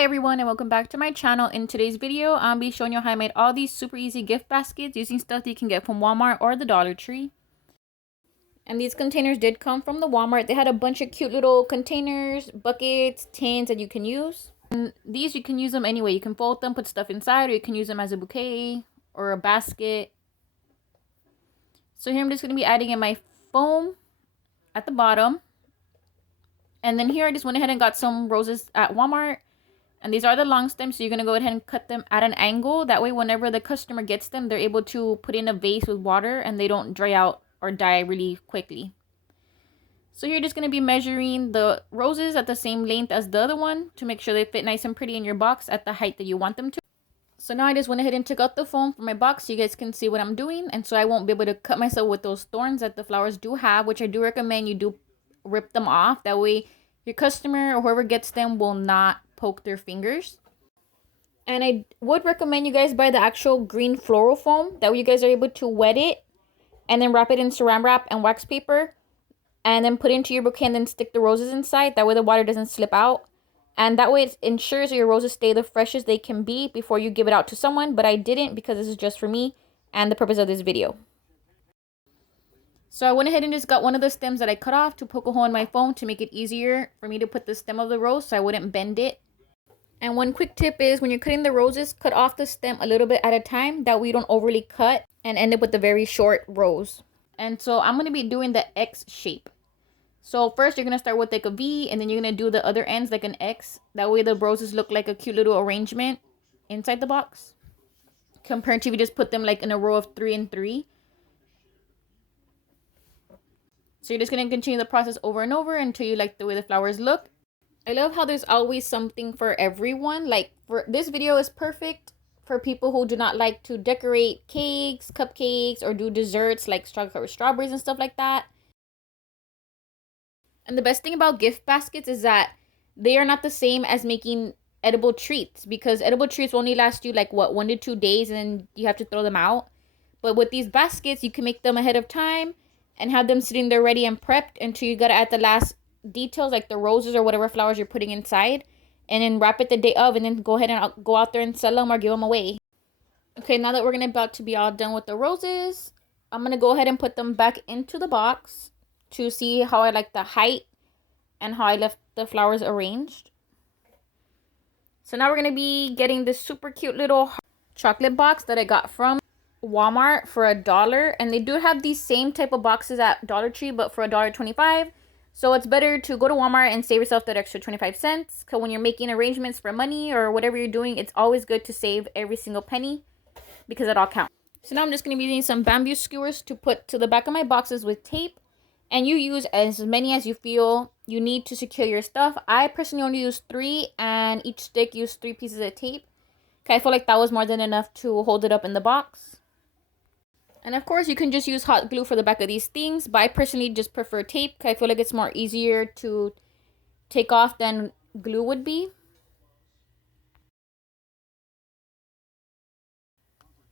Hi everyone and welcome back to my channel. In today's video, I'll be showing you how I made all these super easy gift baskets using stuff that you can get from Walmart or the Dollar Tree. And these containers did come from the Walmart. They had a bunch of cute little containers, buckets, tins that you can use. And these you can use them anyway. You can fold them, put stuff inside, or you can use them as a bouquet or a basket. So here I'm just going to be adding in my foam at the bottom. And then here I just went ahead and got some roses at Walmart. And these are the long stems, so you're going to go ahead and cut them at an angle. That way, whenever the customer gets them, they're able to put in a vase with water and they don't dry out or die really quickly. So you're just going to be measuring the roses at the same length as the other one to make sure they fit nice and pretty in your box at the height that you want them to. So now I just went ahead and took out the foam from my box so you guys can see what I'm doing. And so I won't be able to cut myself with those thorns that the flowers do have, which I do recommend you do rip them off. That way, your customer or whoever gets them will not poke their fingers. And I would recommend you guys buy the actual green floral foam. That way you guys are able to wet it and then wrap it in saran wrap and wax paper and then put it into your bouquet and then stick the roses inside. That way the water doesn't slip out. And that way it ensures that your roses stay the freshest they can be before you give it out to someone. But I didn't because this is just for me and the purpose of this video. So I went ahead and just got one of the stems that I cut off to poke a hole in my foam to make it easier for me to put the stem of the rose so I wouldn't bend it. And one quick tip is when you're cutting the roses, cut off the stem a little bit at a time. That way you don't overly cut and end up with a very short rose. And so I'm going to be doing the X shape. So first you're going to start with like a V and then you're going to do the other ends like an X. That way the roses look like a cute little arrangement inside the box. Compared to if you just put them like in a row of 3 and 3. So you're just going to continue the process over and over until you like the way the flowers look. I love how there's always something for everyone. Like for this video is perfect for people who do not like to decorate cakes, cupcakes, or do desserts like chocolate strawberries and stuff like that. And the best thing about gift baskets is that they are not the same as making edible treats, because edible treats will only last you like what, 1 to 2 days and then you have to throw them out. But with these baskets, you can make them ahead of time and have them sitting there ready and prepped until you gotta add the last details like the roses or whatever flowers you're putting inside, and then wrap it the day of and then go ahead and go out there and sell them or give them away. Okay, now that we're about to be all done with the roses, I'm gonna go ahead and put them back into the box to see how I like the height and how I left the flowers arranged. So now we're gonna be getting this super cute little chocolate box that I got from Walmart for $1, and they do have these same type of boxes at Dollar Tree but for $1.25. So it's better to go to Walmart and save yourself that extra 25 cents, because when you're making arrangements for money or whatever you're doing, it's always good to save every single penny because it all counts. So now I'm just going to be using some bamboo skewers to put to the back of my boxes with tape, and you use as many as you feel you need to secure your stuff. I personally only use 3, and each stick used 3 pieces of tape. Okay, I feel like that was more than enough to hold it up in the box. And of course, you can just use hot glue for the back of these things. But I personally just prefer tape, because I feel like it's more easier to take off than glue would be.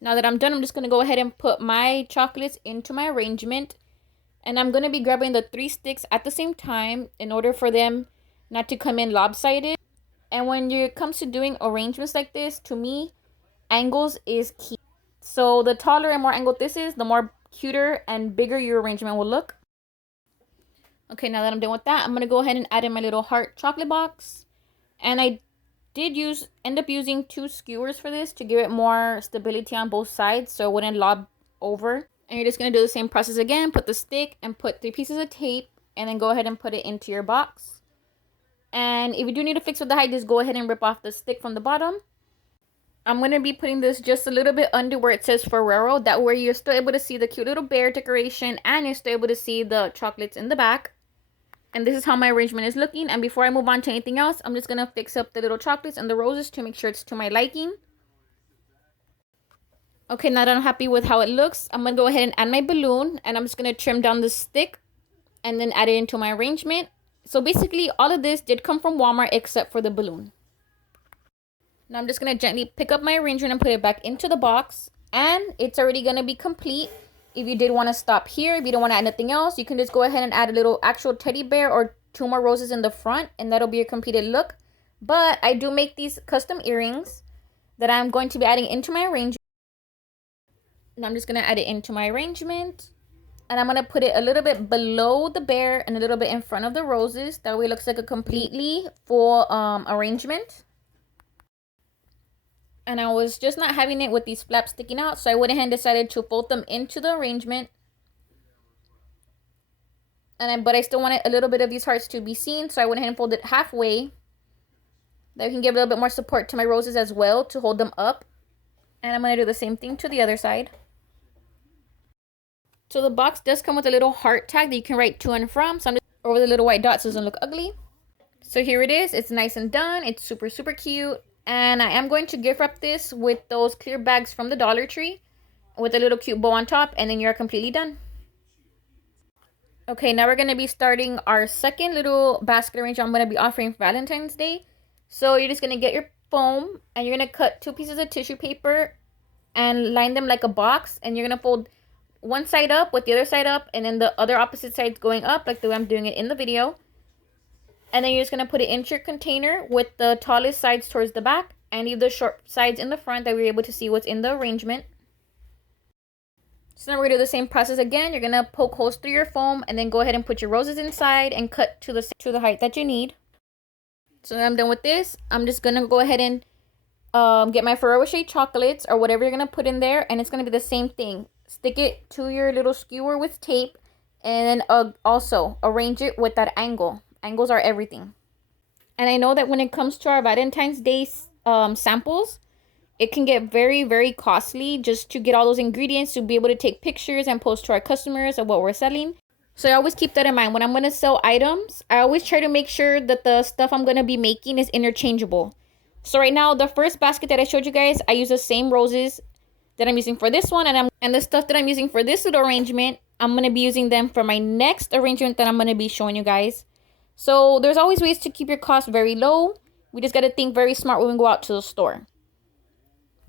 Now that I'm done, I'm just going to go ahead and put my chocolates into my arrangement. And I'm going to be grabbing the 3 sticks at the same time in order for them not to come in lopsided. And when it comes to doing arrangements like this, to me, angles is key. So the taller and more angled this is, the more cuter and bigger your arrangement will look. Okay, now that I'm done with that, I'm going to go ahead and add in my little heart chocolate box. And I did end up using 2 skewers for this to give it more stability on both sides so it wouldn't lob over. And you're just going to do the same process again. Put the stick and put 3 pieces of tape and then go ahead and put it into your box. And if you do need to fix with the height, just go ahead and rip off the stick from the bottom. I'm going to be putting this just a little bit under where it says Ferrero. That way you're still able to see the cute little bear decoration and you're still able to see the chocolates in the back. And this is how my arrangement is looking. And before I move on to anything else, I'm just going to fix up the little chocolates and the roses to make sure it's to my liking. Okay, now that I'm happy with how it looks, I'm going to go ahead and add my balloon. And I'm just going to trim down the stick and then add it into my arrangement. So basically, all of this did come from Walmart except for the balloon. Now I'm just going to gently pick up my arrangement and put it back into the box. And it's already going to be complete. If you did want to stop here, if you don't want to add anything else, you can just go ahead and add a little actual teddy bear or 2 more roses in the front. And that'll be your completed look. But I do make these custom earrings that I'm going to be adding into my arrangement. And I'm just going to add it into my arrangement. And I'm going to put it a little bit below the bear and a little bit in front of the roses. That way it looks like a completely full arrangement. And I was just not having it with these flaps sticking out, so I went ahead and decided to fold them into the arrangement. But I still wanted a little bit of these hearts to be seen, so I went ahead and folded halfway. That I can give a little bit more support to my roses as well to hold them up. And I'm going to do the same thing to the other side. So the box does come with a little heart tag that you can write to and from. So I'm just over the little white dots so it doesn't look ugly. So here it is. It's nice and done. It's super, super cute. And I am going to gift wrap this with those clear bags from the Dollar Tree with a little cute bow on top, and then you're completely done. Okay, now we're going to be starting our second little basket arrangement I'm going to be offering for Valentine's Day. So you're just going to get your foam and you're going to cut 2 pieces of tissue paper and line them like a box, and you're going to fold one side up with the other side up, and then the other opposite side going up like the way I'm doing it in the video. And then you're just going to put it into your container with the tallest sides towards the back and leave the short sides in the front that we're able to see what's in the arrangement. So now we're going to do the same process again. You're going to poke holes through your foam and then go ahead and put your roses inside and cut to the height that you need. So now I'm done with this. I'm just going to go ahead and get my Ferrero Rocher chocolates or whatever you're going to put in there. And it's going to be the same thing. Stick it to your little skewer with tape and then also arrange it with that angle. Angles are everything. And I know that when it comes to our Valentine's Day samples, it can get very, very costly just to get all those ingredients to be able to take pictures and post to our customers of what we're selling. So I always keep that in mind. When I'm going to sell items, I always try to make sure that the stuff I'm going to be making is interchangeable. So right now, the first basket that I showed you guys, I use the same roses that I'm using for this one. And the stuff that I'm using for this little arrangement, I'm going to be using them for my next arrangement that I'm going to be showing you guys. So there's always ways to keep your costs very low. We just got to think very smart when we go out to the store.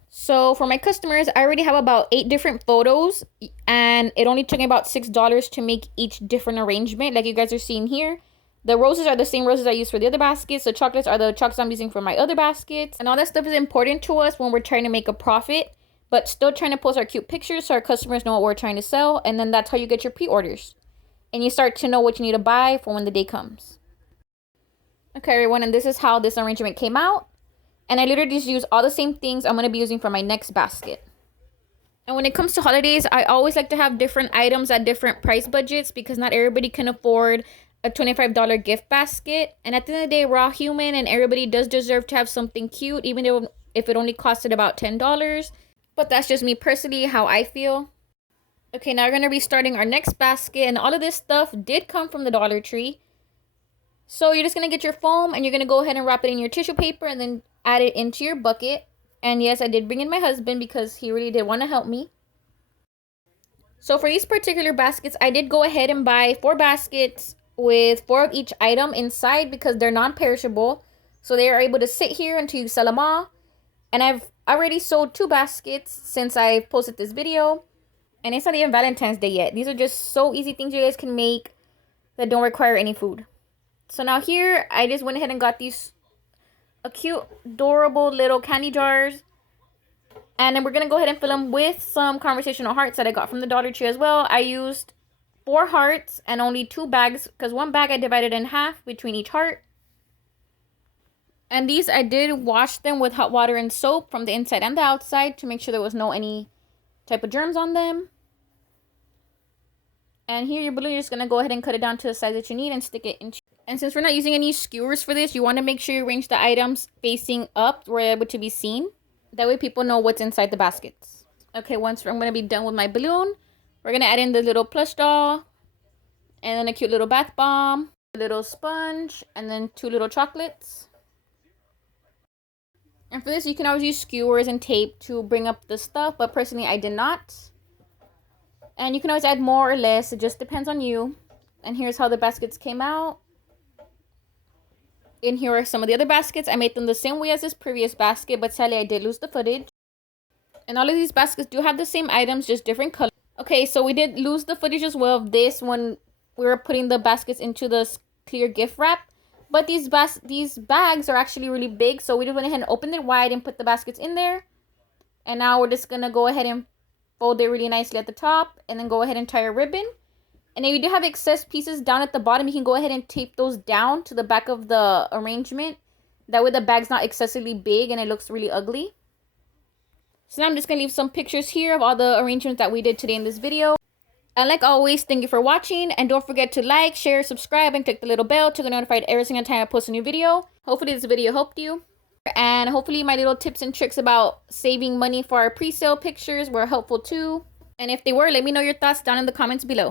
So for my customers, I already have about 8 different photos, and it only took me about $6 to make each different arrangement like you guys are seeing here. The roses are the same roses I use for the other baskets. The chocolates are the chocolates I'm using for my other baskets. And all that stuff is important to us when we're trying to make a profit, but still trying to post our cute pictures so our customers know what we're trying to sell. And then that's how you get your pre-orders. And you start to know what you need to buy for when the day comes. Okay, everyone, and this is how this arrangement came out. And I literally just use all the same things I'm going to be using for my next basket. And when it comes to holidays, I always like to have different items at different price budgets because not everybody can afford a $25 gift basket. And at the end of the day, we're all human and everybody does deserve to have something cute, even if it only costed about $10. But that's just me personally, how I feel. Okay, now we're going to be starting our next basket. And all of this stuff did come from the Dollar Tree. So you're just going to get your foam and you're going to go ahead and wrap it in your tissue paper and then add it into your bucket. And yes, I did bring in my husband because he really did want to help me. So for these particular baskets, I did go ahead and buy 4 baskets with 4 of each item inside because they're non-perishable. So they are able to sit here until you sell them all. And I've already sold 2 baskets since I posted this video. And it's not even Valentine's Day yet. These are just so easy things you guys can make that don't require any food. So now here, I just went ahead and got these cute, adorable little candy jars. And then we're going to go ahead and fill them with some conversational hearts that I got from the Dollar Tree as well. I used 4 hearts and only 2 bags because 1 bag I divided in half between each heart. And these I did wash them with hot water and soap from the inside and the outside to make sure there was no any type of germs on them. And here your balloon, you're just going to go ahead and cut it down to the size that you need and stick it into. And since we're not using any skewers for this, you want to make sure you arrange the items facing up where they're able to be seen. That way people know what's inside the baskets. Okay, once I'm going to be done with my balloon, we're going to add in the little plush doll. And then a cute little bath bomb. A little sponge. And then 2 little chocolates. And for this, you can always use skewers and tape to bring up the stuff. But personally, I did not. And you can always add more or less. It just depends on you. And here's how the baskets came out. And here are some of the other baskets. I made them the same way as this previous basket, but sadly I did lose the footage. And all of these baskets do have the same items, just different colors. Okay, so we did lose the footage as well of this when we were putting the baskets into the clear gift wrap. But these bags are actually really big, so we just went ahead and opened it wide and put the baskets in there. And now we're just gonna go ahead and fold it really nicely at the top, and then go ahead and tie a ribbon. And if you do have excess pieces down at the bottom, you can go ahead and tape those down to the back of the arrangement. That way the bag's not excessively big and it looks really ugly. So now I'm just going to leave some pictures here of all the arrangements that we did today in this video. And like always, thank you for watching. And don't forget to like, share, subscribe, and click the little bell to get notified every single time I post a new video. Hopefully this video helped you. And hopefully my little tips and tricks about saving money for our pre-sale pictures were helpful too. And if they were, let me know your thoughts down in the comments below.